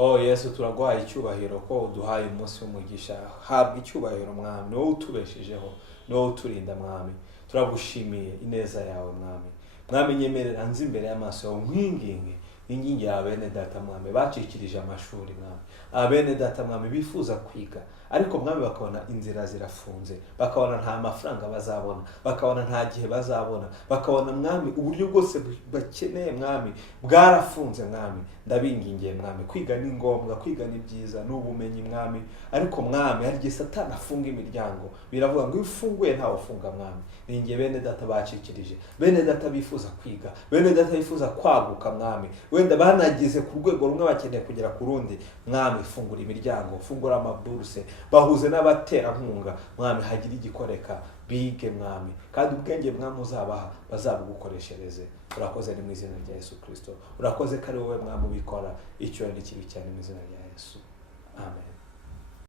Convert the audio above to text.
Oh Yesu, turaguhaye icyubahiro ko uduhaye umunsi w'umugisha. Habwa icyubahiro mwami, wowe utubeshejeho, wowe uturinda mwami. Turagushimiye ineza yawe mwami. Mwami, nyemerera nzi imbere y'amaso yawe nkwinginge, ingingi ya bene data mwami bacikirije amashuri mwami, abene data mwami bifuza kwiga ariko mwami bakabona inzira zirafunze, bakabona nta mafaranga bazabona, bakabona nta gihe bazabona, bakabona mwami uburyo bwose bakeneye mwami bwarafunze mwami. Ndabingingiye mwami, kwiga ni ngombwa, kwiga ni byiza n'ubumenyi mwami, ariko mwami hari igihe Satani afunga imiryango, biravuga ngo iyo ufunguye ntawe ufunga mwami. Ningiye bene data bacikirije, bene data bifuza kwiga, bene data bifuza kwaguka mwami, wenda banageze ku rwego rumwe bakeneye kugera ku rundi mwami. Fungura imiryango, fungura amaburuse, bahuze n'abaterankunga mwami, hagira igikoreka bige mwami, kandi ubwenge mwami uzabaha bazabugukoreshereze. Urakoze ni mu izina rya Yesu Kristo, urakoze ko ari wowe mwami ubikora, icyubahiro kibi cyane mu izina rya Yesu, amen.